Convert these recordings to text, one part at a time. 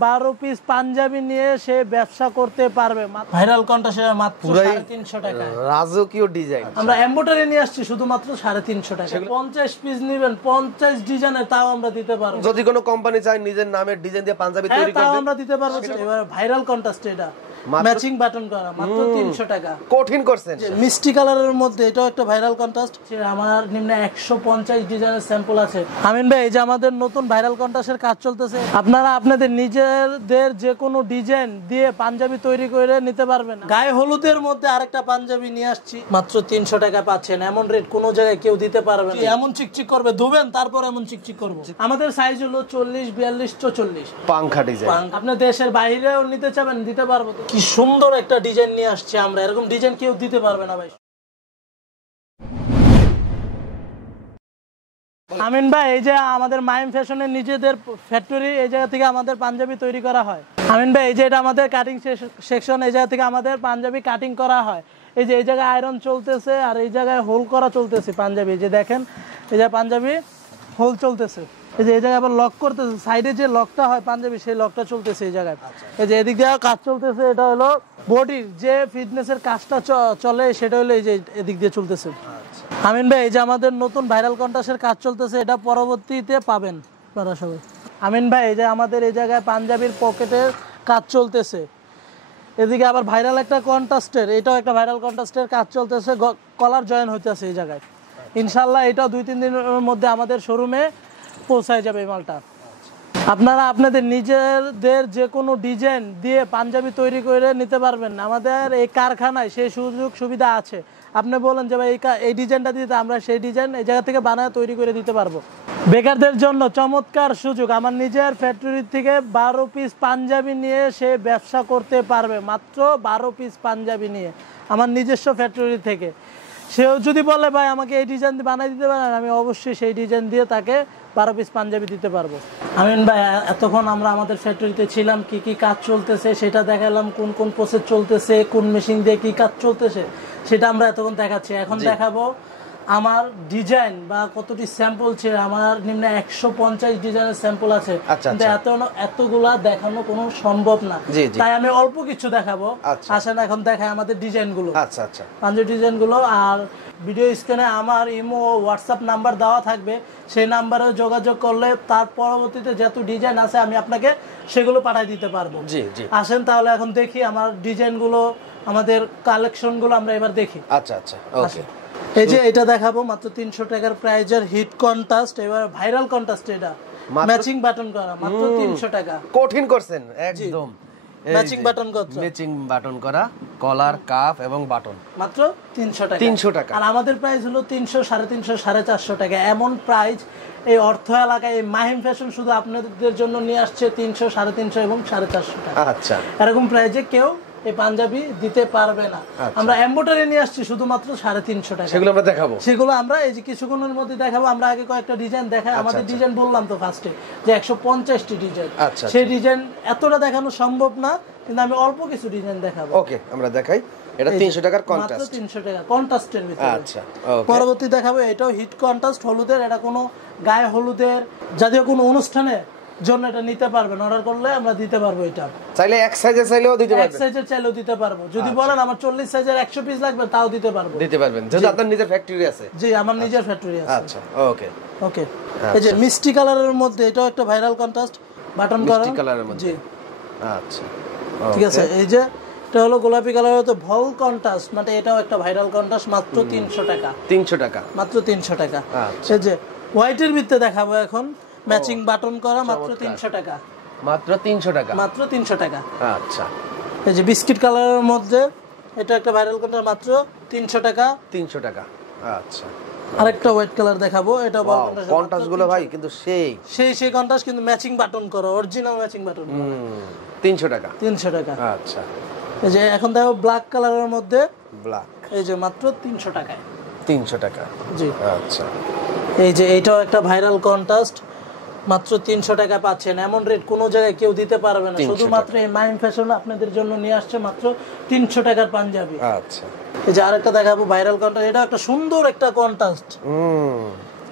12 piece panjabi নিয়ে সে ব্যবসা করতে পারবে। ভাইরাল কন্টাসে মাত্র 350 টাকা। রাজকীয় ডিজাইন। আমরা এমব্রয়ডারি নিয়ে আসছি শুধুমাত্র 350 টাকা। 50 পিস নেবেন 50 ডিজাইনের তাও আমরা দিতে পারবো। যদি কোনো কোম্পানি চায় নিজের নামের ডিজাইন দিয়ে পাঞ্জাবি তৈরি করবে তাও আমরা দিতে পারবো। এবার ভাইরাল কন্টাস্ট এটা ম্যাচিং বাটন করা মাত্র 300 টাকা। কঠিন করছেন। মিষ্টি কালারের মধ্যে এটাও একটা ভাইরাল কন্টাস্ট। আমার নিম্নে 150 ডিজাইনের স্যাম্পল আছে। আমিন ভাই, এই যে আমাদের নতুন ভাইরাল কন্টাস্টের কাজ চলতেছে। আপনারা আপনাদের নিজেদের যে কোনো ডিজাইন দিয়ে পাঞ্জাবি তৈরি করে নিতে পারবেন। গায়ে হলুদের মধ্যে আরেকটা পাঞ্জাবি নিয়ে আসছি, মাত্র 300 টাকা পাচ্ছেন। এমন রেট কোনো জায়গায় কেউ দিতে পারবে না। এমন চিকচিক করবে, ধুবেন তারপর এমন চিকচিক করব। আমাদের সাইজ হলো 40, 42, 44। পাংখা ডিজাইন। আপনি দেশের বাইরেও নিতে চাবেন দিতে পারবো। কি সুন্দর একটা ডিজাইন নিয়ে আসছে আমরা, এরকম ডিজাইন কেউ দিতে পারবে না ভাই। আমিন ভাই, এই যে আমাদের মাহিম ফ্যাশনের নিজেদের ফ্যাক্টরি, এই জায়গা থেকে আমাদের পাঞ্জাবি তৈরি করা হয়। আমিন ভাই, এই যে এটা আমাদের কাটিং সেকশন, এই জায়গা থেকে আমাদের পাঞ্জাবি কাটিং করা হয়। এই যে এই জায়গায় আয়রন চলতেছে আর এই জায়গায় হোল করা চলতেছে পাঞ্জাবি। যে দেখেন এই যে পাঞ্জাবি হোল চলতেছে, এই যে এই জায়গায় আবার লক করতেছে। সাইডে যে লকটা হয় পাঞ্জাবি, সেই লকটা চলতেছে এই জায়গায়। এই যে এদিক দিয়ে কাজ চলতেছে, এটা হলো বডির যে ফিটনেসের কাজটা চলে, সেটা হলো এই যে এদিক দিয়ে চলতেছে। আমিন ভাই, এই যে আমাদের নতুন ভাইরাল কন্টাস্টের কাজ চলতেছে, এটা পরবর্তীতে পাবেন আপনারা সবাই। আমিন ভাই, এই যে আমাদের এই জায়গায় পাঞ্জাবির পকেটের কাজ চলতেছে। এদিকে আবার ভাইরাল একটা কন্টাস্টের, এটাও একটা ভাইরাল কন্টাস্টের কাজ চলতেছে, কলার জয়েন হইতেছে এই জায়গায়। ইনশাল্লাহ এটাও 2-3 দিনের মধ্যে আমাদের শোরুমে পৌঁছায় যাবে এই মালটা। আপনারা আপনাদের নিজেদের যে কোনো ডিজাইন দিয়ে পাঞ্জাবি তৈরি করে নিতে পারবেন। আমাদের এই কারখানায় সেই সুযোগ সুবিধা আছে। আপনি বলেন যে ভাই এই ডিজাইনটা দিতে, আমরা সেই ডিজাইন এই জায়গা থেকে বানায় তৈরি করে দিতে পারবো। বেকারদের জন্য চমৎকার সুযোগ। আমার নিজের ফ্যাক্টরি থেকে 12 পিস পাঞ্জাবি নিয়ে সে ব্যবসা করতে পারবে, মাত্র 12 পিস পাঞ্জাবি নিয়ে আমার নিজস্ব ফ্যাক্টরি থেকে। সেও যদি বলে ভাই আমাকে এই ডিজাইন বানাই দিতে পারেন, আমি অবশ্যই সেই ডিজাইন দিয়ে তাকে 12 পিস পাঞ্জাবি দিতে পারবো। আমিন ভাই, এতক্ষণ আমরা আমাদের ফ্যাক্টরিতে ছিলাম, কি কি কাজ চলতেছে সেটা দেখালাম, কোন কোন প্রসেস চলতেছে, কোন মেশিন দিয়ে কি কাজ চলতেছে সেটা আমরা এতক্ষণ দেখাচ্ছি। এখন দেখাবো আমার ডিজাইন বা কতটি স্যাম্পল ছিল। আমার নিম্নে 150 ডিজাইনের স্যাম্পল আছে, কিন্তু এতগুলা দেখানো কোনো সম্ভব না, তাই আমি অল্প কিছু দেখাবো। আসেন এখন দেখাই আমাদের ডিজাইন গুলো, পাঞ্জাবি ডিজাইন গুলো। আর ভিডিও স্ক্রিনে আমার ইমো ও হোয়াটসঅ্যাপ নাম্বার দেওয়া থাকবে, সেই নাম্বারে যোগাযোগ করলে তার পরবর্তীতে যত ডিজাইন আছে আমি আপনাকে সেগুলো পাঠিয়ে দিতে পারবো। আসেন তাহলে এখন দেখি আমার ডিজাইন গুলো, আমাদের কালেকশন গুলো আমরা এবার দেখি। ওকে, এই যে এটা দেখাবো মাত্র 300 টাকার প্রাইজের হিট কন্টাস্ট। এবার ভাইরাল কন্টাস্ট, এটা ম্যাচিং বাটন করা মাত্র 300 টাকা। কঠিন করছেন একদম। ম্যাচিং বাটন করা, ম্যাচিং বাটন করা, কলার, কাফ এবং বাটন মাত্র 300 টাকা। 300 টাকা। আর আমাদের প্রাইস হলো 300, 350, 450 টাকা। এমন প্রাইস এই অর্থ এলাকায় এই মাহিম ফ্যাশন শুধু আপনাদের জন্য নিয়ে আসছে 300, 350 এবং 450 টাকা। আচ্ছা, এরকম প্রাইজে কেউ এই পাঞ্জাবি দিতে পারবে না। আমরা এমব্রয়ডারি নিয়ে আসছি শুধুমাত্র 350 টাকা। সেগুলো আমরা দেখাবো, সেগুলো আমরা এই যে কিছুক্ষণের মধ্যে দেখাবো। আমরা আগে কয়েকটা ডিজাইন দেখাই। আমাদের ডিজাইন বললাম তো ফার্স্টে যে 150টি ডিজাইন। সেই ডিজাইন এতটা দেখানো সম্ভব না, কিন্তু আমি অল্প কিছু ডিজাইন দেখাবো। ওকে, আমরা দেখাই। এটা 300 টাকার কন্ট্রাস্ট, মাত্র 300 টাকা কন্ট্রাস্টের ভিতরে। আচ্ছা, পরবর্তী দেখাবো এটাও হিট কন্ট্রাস্ট হলুদের। এটা কোনো গায়ে হলুদের জাতীয় কোনো অনুষ্ঠানে জন্য এটা নিতে পারবেন, অর্ডার করলে আমরা দিতে পারবো। এটা চাইলে এক সাইজে চাইলেও দিতে পারবেন, এক সাইজের চাইলেও দিতে পারবো। যদি বলেন আমার 40 সাইজের 100 পিস লাগবে, তাও দিতে পারবো, দিতে পারবেন, যেহেতু আপনার নিজের ফ্যাক্টরি আছে। জি, আমার নিজের ফ্যাক্টরি আছে। আচ্ছা, ওকে ওকে। এই যে মিষ্টি কালারের মধ্যে এটাও একটা ভাইরাল কন্ট্রাস্ট বাটন করা, মিষ্টি কালারের মধ্যে। জি, আচ্ছা, ঠিক আছে। এই যে এটা হলো গোলাপি কালারের তো ভল কন্ট্রাস্ট, মানে এটাও একটা ভাইরাল কন্ট্রাস্ট, মাত্র 300 টাকা। 300 টাকা, মাত্র 300 টাকা। এই যে হোয়াইটের ভিতরে দেখাবো এখন, ম্যাচিং বাটন করা, মাত্র 300 টাকা। মাত্র 300 টাকা, মাত্র 300 টাকা। আচ্ছা, এই যে বিস্কিট কালারের মধ্যে এটা একটা ভাইরাল কন্ট্রাস্ট, মাত্র 300 টাকা। 300 টাকা, আচ্ছা। আরেকটা হোয়াইট কালার দেখাবো, এটা কন্ট্রাস্ট গুলো ভাই কিন্তু সেই কন্ট্রাস্ট, কিন্তু ম্যাচিং বাটন করা, অরিজিনাল ম্যাচিং বাটন। 300 টাকা, 300 টাকা। আচ্ছা। এই যে এখন দেখো ব্ল্যাক কালারের মধ্যে, ব্ল্যাক, এই যে মাত্র 300 টাকায়। 300 টাকা, জি, আচ্ছা। এই যে এটাও একটা ভাইরাল কন্ট্রাস্ট, মাত্র 300 টাকা পাচ্ছেন। এমন রেট কোনো জায়গায় কেউ দিতে পারবে না, শুধুমাত্র এই মাহিম ফ্যাশন আপনাদের জন্য নিয়ে আসছে মাত্র 300 টাকার পাঞ্জাবি। আচ্ছা, এই যে আরেকটা দেখাবো ভাইরাল কন্ট্রাস্ট, এটা একটা সুন্দর একটা কন্ট্রাস্ট,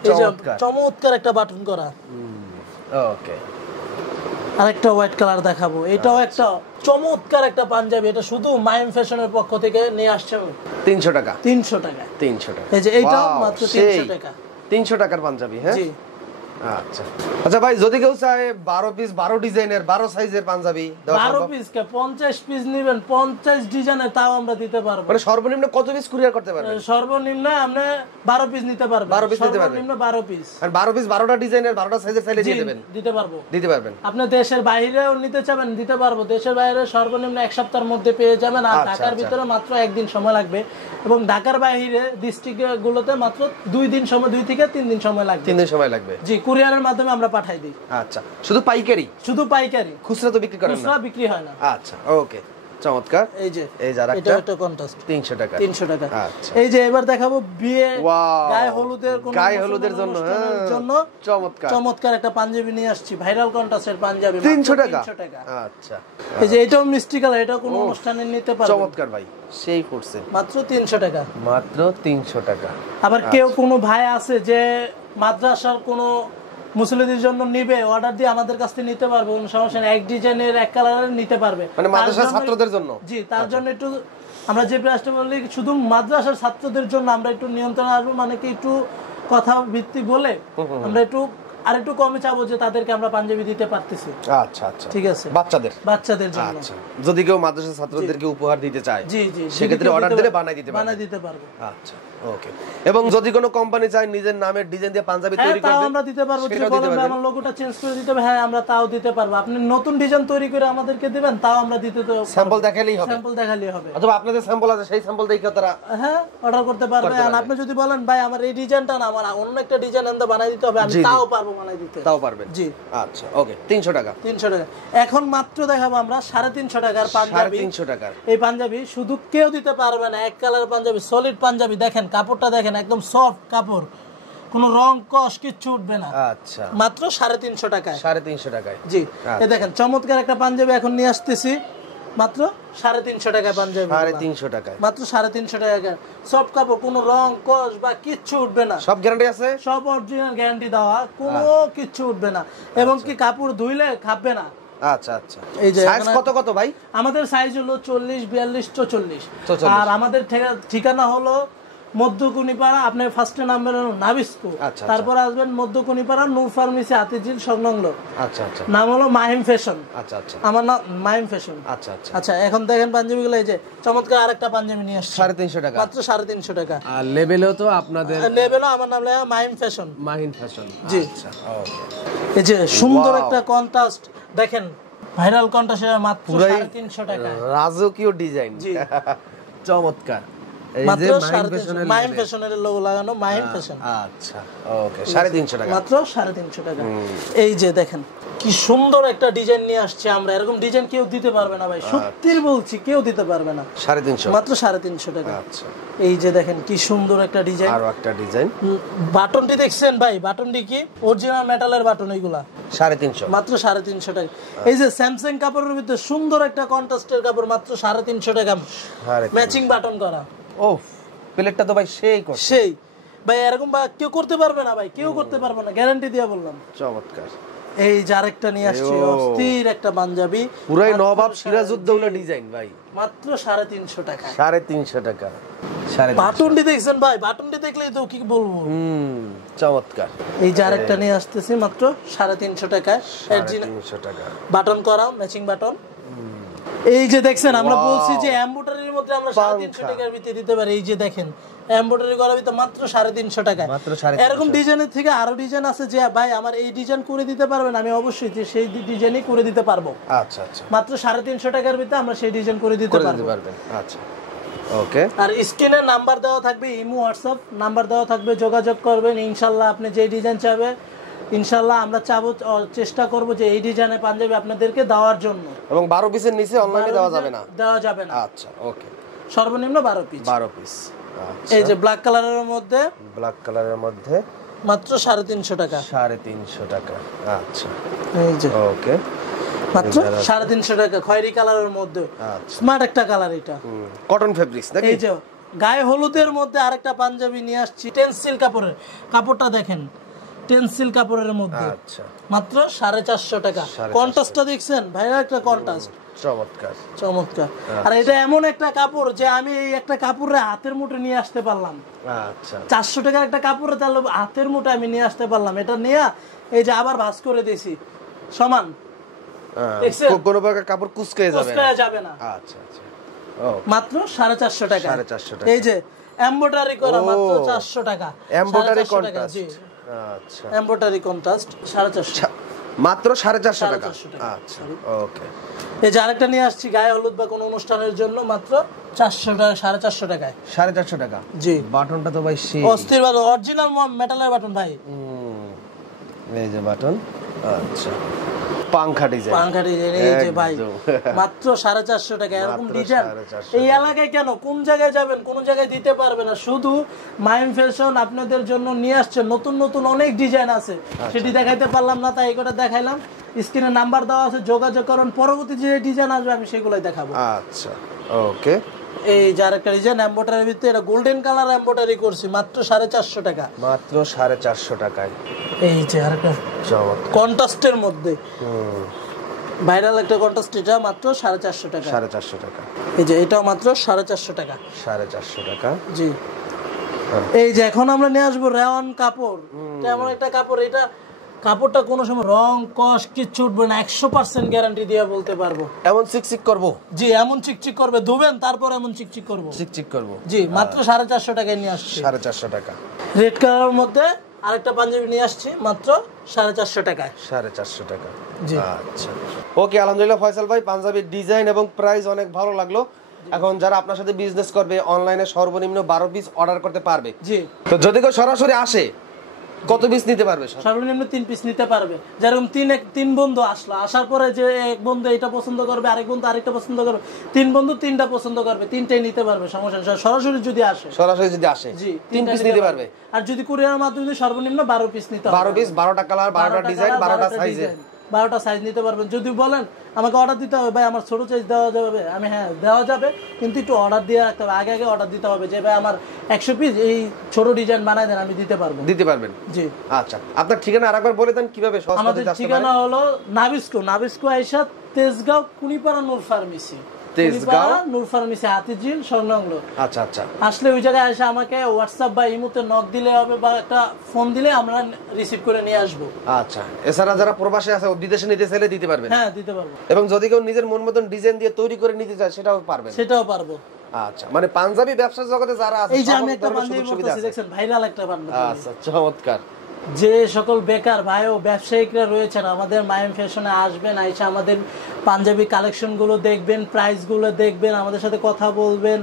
চমৎকার চমৎকার একটা বাটন করা। ওকে, আরেকটা হোয়াইট কালার দেখাবো, এটাও একটা চমৎকার একটা পাঞ্জাবি, এটা শুধু মাইম ফ্যাশনের পক্ষ থেকে নিয়ে আসছে 300 টাকা। 300 টাকা। 300 টাকা। এই যে এইটাও মাত্র 300 টাকা। 300 টাকার পাঞ্জাবি। হ্যাঁ জি। আচ্ছা আচ্ছা ভাই, যদি কেউ চায় 12 পিস 12 ডিজাইনের 12 সাইজের পাঞ্জাবি 12 পিস কে 50 পিস নেবেন 50 ডিজাইনের, তাও আমরা দিতে পারবো। মানে সর্বনিম্ন কত পিস কুরিয়ার করতে পারবেন? সর্বনিম্ন আপনি 12 পিস নিতে পারবেন। 12 পিস নিতে পারবেন। সর্বনিম্ন 12 পিস। আর 12 পিস 12টা ডিজাইনের 12টা সাইজের চাইলে দিয়ে দেবেন? দিতে পারবো। দিতে পারবেন। আপনি দেশের বাইরেও নিতে চাবেন দিতে পারবো। দেশের বাইরে সর্বনিম্ন এক সপ্তাহের মধ্যে পেয়ে যাবেন। আর ঢাকার ভিতরে মাত্র একদিন সময় লাগবে, এবং ঢাকার বাইরে ডিস্ট্রিক্ট গুলোতে মাত্র 2 দিন সময়, 2 থেকে 3 দিন সময় লাগবে। 3 দিন সময় লাগবে। জি, কুরিয়ারের মাধ্যমে আমরা পাঠাই দিই। আচ্ছা, শুধু পাইকারি? শুধু পাইকারি, খুচরা তো বিক্রি করেন না? খুচরা বিক্রি হয় না। আচ্ছা ওকে, চমৎকার। এই যে যারা এটা একটা কন্ট্রাস্ট 300 টাকা। 300 টাকা। আচ্ছা, এই যে এবার দেখাবো বিয়ে গায়ে হলুদের কোন গায়ে হলুদের জন্য চমৎকার চমৎকার একটা পাঞ্জাবি নিয়ে আসছি, ভাইরাল কন্ট্রাস্টের পাঞ্জাবি 300 টাকা। 300 টাকা। আচ্ছা, এই যে এটাও মিষ্টি কালার, এটাও কোন অনুষ্ঠানে নিতে পারবেন। চমৎকার ভাই, সেই করছে মাত্র 300 টাকা। মাত্র 300 টাকা। আবার কেউ কোনো ভাই আছে যে মাদ্রাসার কোনো মুসলিদের জন্য নিবে, অর্ডার দিয়ে আমাদের কাছ থেকে নিতে পারবে, কোনো সমস্যা নেই। এক ডিজাইনের এক কালারের নিতে পারবে, মানে মাদ্রাসার ছাত্রদের জন্য। জি, তার জন্য একটু আমরা যে প্রাইসটা বলি শুধু মাদ্রাসার ছাত্রদের জন্য আমরা একটু নিয়ন্ত্রণে আসবো, মানে কি একটু কথা ভিত্তিক বলে আমরা একটু আর একটু কমে চাবো যে তাদেরকে আমরা পাঞ্জাবি দিতে পারতেছি। আচ্ছা আচ্ছা, ঠিক আছে, বাচ্চাদের জন্য। আচ্ছা, যদি কেউ মাদ্রাসার ছাত্রদেরকে উপহার দিতে চায়, জি জি, সেক্ষেত্রে অর্ডার দিলে বানাই দিতে পারবো। আচ্ছা ওকে। এবং যদি কোনো কোম্পানি চায় নিজের নামের ডিজাইন দিয়ে পাঞ্জাবি তৈরি করবে, তাও আমরা দিতে পারবো। যদি বলেন আমার লোগোটা চেঞ্জ করে দিতে হবে, হ্যাঁ আমরা তাও দিতে পারবো। আপনি নতুন ডিজাইন তৈরি করে আমাদেরকে দিবেন, তাও আমরা দিতে তো স্যাম্পল দেখালেই হবে। স্যাম্পল দেখালেই হবে, অথবা আপনাদের স্যাম্পল আছে, সেই স্যাম্পল দেখে তারা হ্যাঁ অর্ডার করতে পারবে। আর আপনি যদি বলেন ভাই আমার এই ডিজাইনটা না, আমার অন্য একটা ডিজাইন এনে বানাই দিতে হবে, আমি তাও পারবো বানাই দিতে। তাও পারবেন? জি। আচ্ছা ওকে, 300 টাকা। 300 টাকা। এখন মাত্র দেখাবো আমরা 350 টাকার পাঞ্জাবি। 350 টাকার এই পাঞ্জাবি শুধু কেউ দিতে পারবে না। এক কালার পাঞ্জাবি, সলিড পাঞ্জাবি, দেখেন কাপড়টা দেখেন, একদম সফট কাপড়, কোনো রং কস কিচ্ছু উঠবে না। আচ্ছা, মাত্র 350 টাকায়। 350 টাকায়। জি, এই দেখেন চমৎকার একটা পাঞ্জাবি এখন নিয়ে আসতেছি, মাত্র 350 টাকায় পাঞ্জাবি। 350 টাকায়, মাত্র 350 টাকা। সফট কাপড়, কোনো রং কস বা কিচ্ছু উঠবে না। সব গ্যারান্টি আছে, সব অরিজিনাল গ্যারান্টি দেওয়া, কোনো কিচ্ছু উঠবে না, এবং কি কাপড় ধুইলে খাবে না। আচ্ছা আচ্ছা। এই যে সাইজ কত কত ভাই? আমাদের সাইজ হলো 40, 42, 44। আর আমাদের ঠিকানা হলো মধ্যকুনিপাড়া। আপনি ফার্স্টে নামবেন নাবিস্কো, তারপর আসবেন মধ্যকুনিপাড়া নূর ফার্মেসি আতিঝিল সংলগ্ন। আচ্ছা আচ্ছা, নাম হলো মাহিম ফ্যাশন। আচ্ছা আচ্ছা, আমার নাম মাহিম ফ্যাশন। আচ্ছা আচ্ছা। আচ্ছা, এখন দেখেন পাঞ্জাবিগুলো, এই যে চমৎকার আরেকটা পাঞ্জাবি নিয়ে আসছে 350 টাকা। মাত্র 350 টাকা। আর লেভেলও তো আপনাদের লেভেলও আমার নাম লেখা মাহিম ফ্যাশন। মাহিম ফ্যাশন। জি। আচ্ছা ওকে। এই যে সুন্দর একটা কন্ট্রাস্ট দেখেন, ভাইরাল কন্ট্রাস্ট, মাত্র 350 টাকা। রাজকীয় ডিজাইন, চমৎকার। এই যে মাহিম ফ্যাশনের লোগো লাগানো, মাহিম ফ্যাশন। আচ্ছা ওকে, 350 টাকা। মাত্র 350 টাকা। এই যে দেখেন কি সুন্দর একটা ডিজাইন নিয়ে আসছে আমরা, এরকম ডিজাইন কেউ দিতে পারবে না ভাই, সত্যি বলছি, কেউ দিতে পারবে না। 350, মাত্র 350 টাকা। আচ্ছা, এই যে দেখেন কি সুন্দর একটা ডিজাইন। আরো একটা ডিজাইন। বাটনটি দেখছেন ভাই, বাটনটি কি অরিজিনাল মেটালের বাটন, এইগুলা 350, মাত্র 350 টাকা। এই যে স্যামসাং কাপড়ের ভিতরে সুন্দর একটা কন্ট্রাস্টের কাপড়, মাত্র 350 টাকা, ম্যাচিং বাটন করা। ও প্লেটটা তো ভাই সেই ভাই, এরকম বা কেউ করতে পারবে না ভাই, কেউ করতে পারবে না, গ্যারান্টি দিয়ে বললাম। চমৎকার। এই যে আরেকটা নিয়ে আসছে অস্থির একটা পাঞ্জাবি, পুরাই নবাব সিরাজউদ্দৌলা ডিজাইন ভাই, মাত্র 350 টাকা। 350 টাকা। বাটনটি দেখছেন ভাই, বাটনটি দেখলেই তো কি বলবো, চমৎকার। এই যে আরেকটা নিয়ে আসতেছি মাত্র 350 টাকায়, 350 টাকা, বাটন করা, ম্যাচিং বাটন। এই যে দেখছেন, আমরা বলছি যে এমব্রয়ডারির মধ্যে আমরা 350 টাকার ভিতরে দিতে পারি। এই যে দেখেন এমব্রয়ডারি করা ভিতরে মাত্র 350 টাকা। এরকম ডিজাইনের থেকে আরো ডিজাইন আছে যে ভাই আমার এই ডিজাইন করে দিতে পারবেন, আমি অবশ্যই যে সেই ডিজাইনই করে দিতে পারবো। আচ্ছা আচ্ছা, মাত্র 350 টাকার ভিতরে আমরা সেই ডিজাইন করে দিতে পারবো। আচ্ছা ওকে। আর স্ক্রিনে নাম্বার দেওয়া থাকবে, ইমো হোয়াটসঅ্যাপ নাম্বার দেওয়া থাকবে, যোগাযোগ করবেন। ইনশাআল্লাহ আপনি যে ডিজাইন চাইবেন, ইনশাআল্লাহ আমরা চেষ্টা করব যে এই ডিজাইনের পাঞ্জাবি আপনাদেরকে দেওয়ার জন্য। এবং 12 পিসের নিচে অনলাইনে দেওয়া যাবে না? দেওয়া যাবে না। আচ্ছা ওকে, সর্বনিম্ন 12 পিস। 12 পিস। আচ্ছা, এই যে ব্ল্যাক কালারের মধ্যে, মাত্র 350 টাকা। 350 টাকা। আচ্ছা, এই যে ওকে, মাত্র 350 টাকা, খয়েরি কালারের মধ্যে। স্মার্ট একটা কালার, এটা কটন ফেব্রিক্স নাকি? এই যে গায়ে হলুদের মধ্যে আরেকটা পাঞ্জাবি নিয়ে আসছি, টেন্সিল কাপড়ের, কাপড়টা দেখেন টেন্সিল কাপড়ের মধ্যে, আচ্ছা মাত্র 450 টাকা। কন্ট্রাস্টটা দেখছেন ভাইয়া, একটা কন্ট্রাস্ট, চমৎকার চমৎকার। আর এটা এমন একটা কাপড় যে আমি এই একটা কাপড়ে হাতের মুঠে নিয়ে আসতে পারলাম। আচ্ছা 400 টাকার একটা কাপড়ে তাহলে হাতের মুঠে আমি নিয়ে আসতে পারলাম। এটা নিয়ে এই যে আবার ভাঁজ করে দিয়েছি সমান, কোনো প্রকার কাপড় কুচকায় যাবে না। আচ্ছা আচ্ছা, মাত্র 450 টাকা। 450 টাকা। এই যে এমব্রয়ডারি করা, মাত্র 400 টাকা। এমব্রয়ডারি কন্ট্রাস্ট, আচ্ছা এমব্রয়ডারি কন্ট্রাস্ট 450, মাত্র 450 টাকা। আচ্ছা ওকে। এই যে আরেকটা নিয়ে আসছি গায়ে হলুদ বা কোনো অনুষ্ঠানের জন্য, মাত্র 400 টাকা, 450 টাকায়। 450 টাকা। জি, বাটনটা তো ভাই সেই অস্থির বাটন, অরিজিনাল মেটালের বাটন ভাই। এই যে বাটন, আচ্ছা পাংখা ডিজাইন, পাংখা ডিজাইন। এই যে ভাই মাত্র 450 টাকা। এরকম ডিজাইন এই এলাকায় কেন, কোন জায়গায় যাবেন, কোন জায়গায় দিতে পারবে না। শুধু মাহিম ফ্যাশন আপনাদের জন্য নিয়ে আসছে নতুন নতুন অনেক ডিজাইন আছে, সেটি দেখাইতে পারলাম না, তাই এটা দেখাইলাম। স্ক্রিনে নাম্বার দেওয়া আছে, যোগাযোগ করুন। পরবর্তী যে ডিজাইন আসবে আমি সেগুলোই দেখাবো। আচ্ছা ওকে। এই যে আরেকটা ডিজাইন এমব্রয়ডারির ভিতরে, এটা গোল্ডেন কালার এমব্রয়ডারি করছি, মাত্র 450 টাকা। মাত্র 450 টাকায়। এই যে আরেকটা কন্ট্রাস্টের মধ্যে ভাইরাল একটা কন্ট্রাস্ট, এটা মাত্র 450 টাকা। 450 টাকা। এই যে এটাও মাত্র 450 টাকা। 450 টাকা। জি। এই যে এখন আমরা নিয়ে আসবো রেওয়ান কাপড়। এমন একটা কাপড়, এটা কাপড়টা কোনো সময় রং কস কিচ্ছু উঠবে না, 100% গ্যারান্টি দিয়ে বলতে পারবো। এমন চিকচিক করব? জি, এমন চিকচিক করবে, ধুবেন তারপর এমন চিকচিক করব। চিকচিক করব। জি, মাত্র 450 টাকায় নিয়ে আসছি। 450 টাকা। রেড কালারের মধ্যে আরেকটা পাঞ্জাবি নিয়ে আসছি, মাত্র 450 টাকায়। 450 টাকা। জি আচ্ছা ওকে, আলহামদুলিল্লাহ ফয়সাল ভাই, পাঞ্জাবির ডিজাইন এবং প্রাইস অনেক ভালো লাগলো। এখন যারা আপনার সাথে বিজনেস করবে, অনলাইনে সর্বনিম্ন 12 পিস অর্ডার করতে পারবে। জি। তো যদি কেউ সরাসরি আসে কত পিস নিতে পারবে? সর্বনিম্ন 3 পিস নিতে পারবে। যেরকম তিন বন্ধু আসলো, আসার পরে যে এক বন্ধু এটা পছন্দ করবে, আরেক বন্ধু আরেকটা পছন্দ করবে, 3 বন্ধু 3টা পছন্দ করবে, 3টাই নিতে পারবে, সমস্যা নেই। সরাসরি যদি আসে জি 3 পিস নিতে পারবে। আর যদি কুরিয়ারের মাধ্যমে সর্বনিম্ন 12 পিস নিতে হবে। 12 পিস, 12টা কালার, 12টা ডিজাইন, 12টা সাইজে, 12টা সাইজ নিতে পারবেন। যদি বলেন আমাকে অর্ডার দিতে হবে, ভাই আমার ছোট সাইজ দেওয়া যাবে, আমি হ্যাঁ দেওয়া যাবে, কিন্তু একটু অর্ডার দিয়ে রাখতে হবে, আগে অর্ডার দিতে হবে যে ভাই আমার 100 পিস এই ছোট ডিজাইন বানাই দেন, আমি দিতে পারবেন। জি। আচ্ছা, আপনার ঠিকানা আরেকবার বলে দেন কিভাবে সহজ পদ্ধতিতে আসতে পারে? আমাদের ঠিকানা হলো নাবিস্কো আইসা তেজগাঁও কুনিপাড়া নূর ফার্মেসি, নূর ফার্মেসি হাতিঝিল সংলগ্ন। আচ্ছা আচ্ছা, আসলে ওই জায়গায় এসে আমাকে হোয়াটসঅ্যাপ বা ইমোতে নক দিলে হবে, বা একটা ফোন দিলে আমরা রিসিভ করে নিয়ে আসবো। আচ্ছা, এছাড়া যারা প্রবাসে আছে, বিদেশে নিতে চাইলে দিতে পারবেন? হ্যাঁ দিতে পারবো। এবং যদি কেউ নিজের মন মতন ডিজাইন দিয়ে তৈরি করে নিতে চায় সেটাও পারবেন? সেটাও পারবো। আচ্ছা, মানে পাঞ্জাবি ব্যবসা জগতে যারা আছে, এই যে আমি একটা পাঞ্জাবি বলতেছি, দেখছেন ভাইরাল একটা পাঞ্জাবি। আচ্ছা, চমৎকার। যে সকল বেকার ভাই ও ব্যবসায়িকরা রয়েছেন, আমাদের মাহিম ফ্যাশনে আসবেন, আইসা আমাদের পাঞ্জাবি কালেকশনগুলো দেখবেন, প্রাইসগুলো দেখবেন, আমাদের সাথে কথা বলবেন।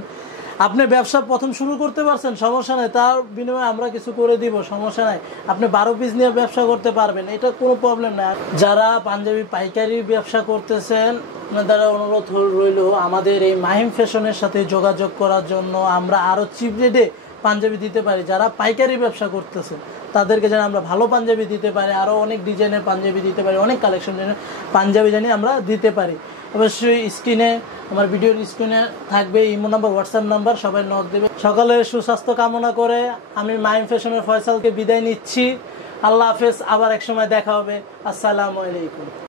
আপনি ব্যবসা প্রথম শুরু করতে পারছেন, সমস্যা নাই, তার বিনিময়ে আমরা কিছু করে দিব, সমস্যা নাই। আপনি 12 পিস নিয়ে ব্যবসা করতে পারবেন, এটা কোনো প্রবলেম নাই। যারা পাঞ্জাবি পাইকারি ব্যবসা করতেছেন, আপনাদের অনুরোধ রইল আমাদের এই মাহিম ফ্যাশনের সাথে যোগাযোগ করার জন্য। আমরা আরও চিপ রেটে পাঞ্জাবি দিতে পারি। যারা পাইকারি ব্যবসা করতেছেন তাদেরকে যেন আমরা ভালো পাঞ্জাবি দিতে পারি, আরও অনেক ডিজাইনের পাঞ্জাবি দিতে পারি, অনেক কালেকশনের পাঞ্জাবি জানি আমরা দিতে পারি। অবশ্যই স্ক্রিনে, আমার ভিডিওর স্ক্রিনে থাকবে ইমো নাম্বার, হোয়াটসঅ্যাপ নাম্বার, সবাই নক দেবে। সকালের সুস্বাস্থ্য কামনা করে আমি মাহিম ফ্যাশনের ফয়সালকে বিদায় নিচ্ছি। আল্লাহ হাফেজ, আবার এক সময় দেখা হবে। আসসালামু আলাইকুম।